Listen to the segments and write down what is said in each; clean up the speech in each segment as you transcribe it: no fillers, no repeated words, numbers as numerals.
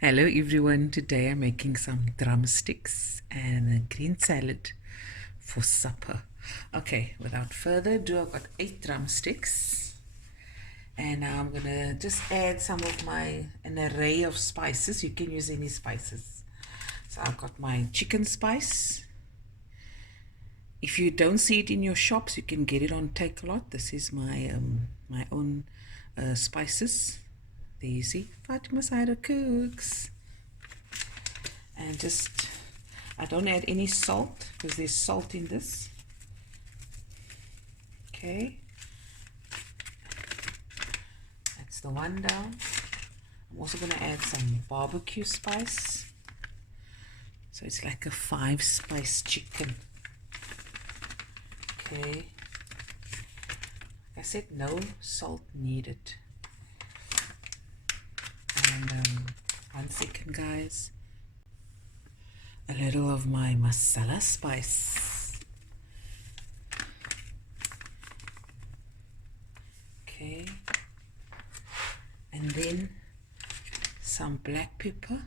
Hello everyone, today I'm making some drumsticks and a green salad for supper. Okay, without further ado, I've got 8 drumsticks and now I'm gonna just add an array of spices. You can use any spices. So I've got my chicken spice. If you don't see it in your shops, you can get it on Takealot. This is my my own spices. There you see, Fatima Cider Cooks. And I don't add any salt because there's salt in this. Okay, that's the one down. I'm also going to add some barbecue spice. So it's like a 5-spice chicken. Okay, like I said, no salt needed. And 1 second, guys. A little of my masala spice. Okay, and then some black pepper.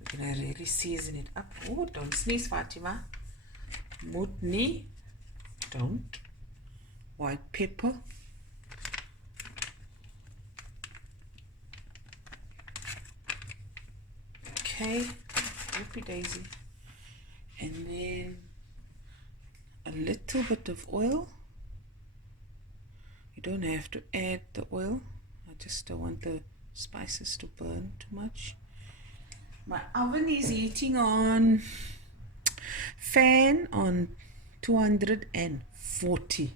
We're gonna really season it up. Oh, don't sneeze, Fatima. Mutni, don't. White pepper. Okay, whoopie daisy. And then a little bit of oil. You don't have to add the oil. I just don't want the spices to burn too much. My oven is heating on fan on 240.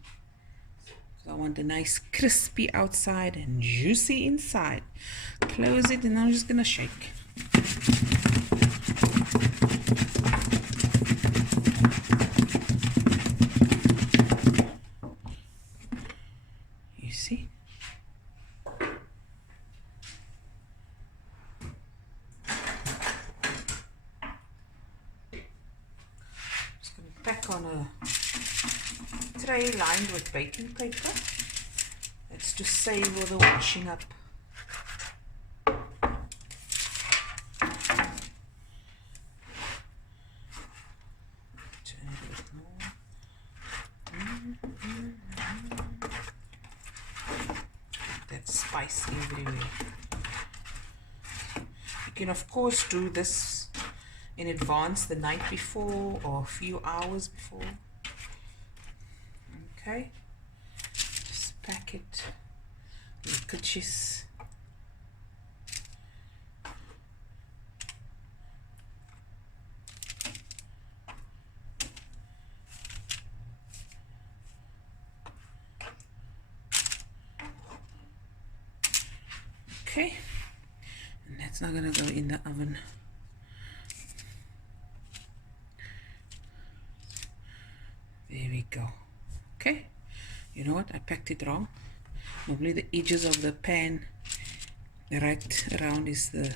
So I want a nice crispy outside and juicy inside. Close it and I'm just gonna shake. You see? Just going to pack on a tray lined with baking paper. That's to save all the washing up. Spice everywhere. You can of course do this in advance the night before or a few hours before. Okay, just pack it with kutches. Okay, and that's not gonna go in the oven. There we go. Okay, you know what, I packed it wrong. Normally the edges of the pan right around is the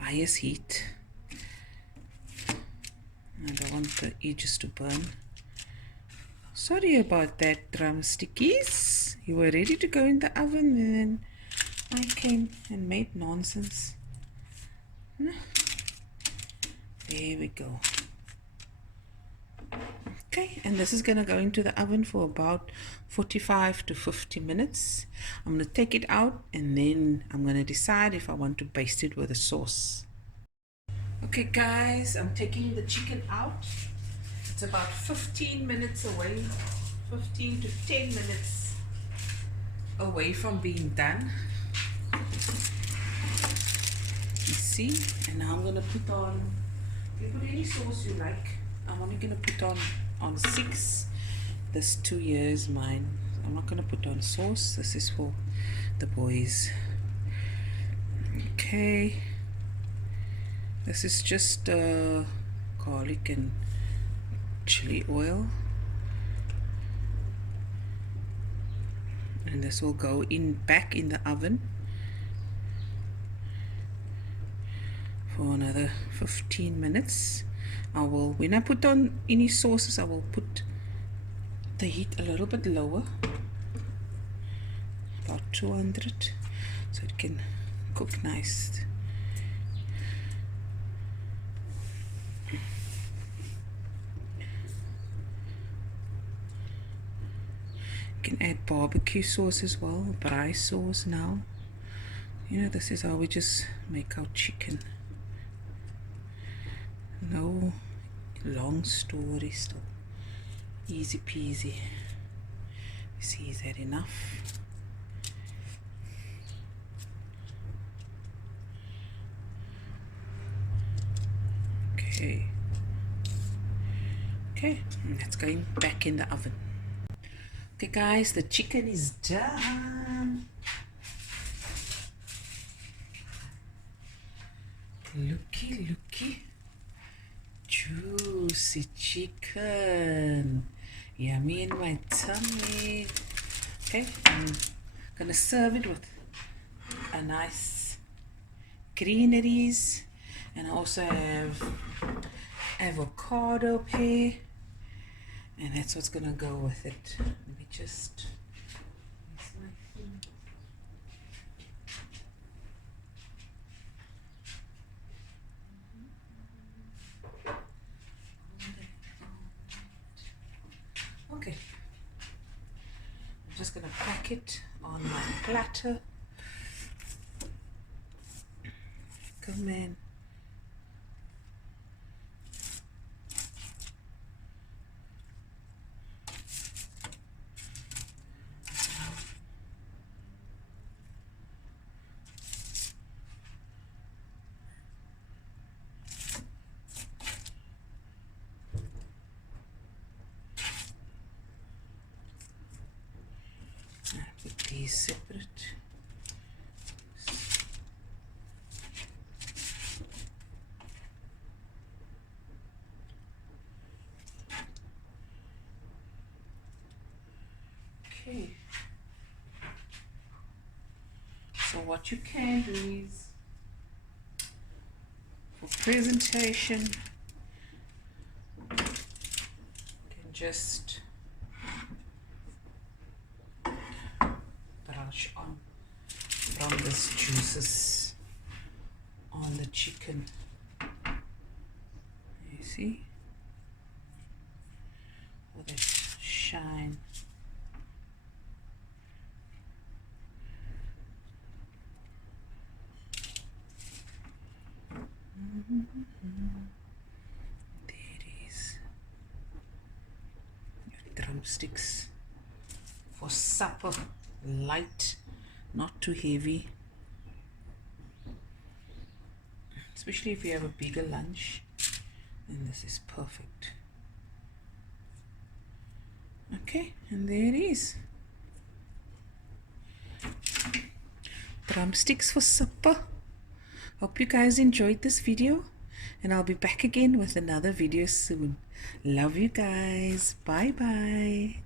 highest heat. I don't want the edges to burn. Sorry about that, drumstickies. You were ready to go in the oven and then I came and made nonsense. There we go. Okay, and this is going to go into the oven for about 45 to 50 minutes. I'm going to take it out and then I'm going to decide if I want to baste it with a sauce. Okay guys, I'm taking the chicken out. It's about 15 minutes away, 15 to 10 minutes away from being done. You see, and now I'm gonna put on, you put any sauce you like. I'm only gonna put on 6. This 2 years mine. I'm not gonna put on sauce. This is for the boys. Okay, this is just garlic and chili oil, and this will go back in the oven for another 15 minutes. When I put on any sauces, I will put the heat a little bit lower, about 200. so it can cook nice. You can add barbecue sauce as well, braai sauce now. You know, this is how we just make our chicken. No long story still. Easy peasy. You see, is that enough? Okay. Okay, and that's going back in the oven. Okay guys, the chicken is done. Looky. Juicy chicken. Yummy in my tummy. Okay, I'm gonna serve it with a nice greeneries, and I also have avocado pear, and that's what's gonna go with it. Let me just okay, I'm just gonna pack it on my platter. Come in. Put these separate. Okay. So what you can do is, for presentation, you can just brush on from this juices on the chicken. You see? With that shine. There it is. Your drumsticks for supper. Light, not too heavy. Especially if you have a bigger lunch, then this is perfect. Okay, and there it is. Drumsticks for supper. Hope you guys enjoyed this video, and I'll be back again with another video soon. Love you guys. Bye bye.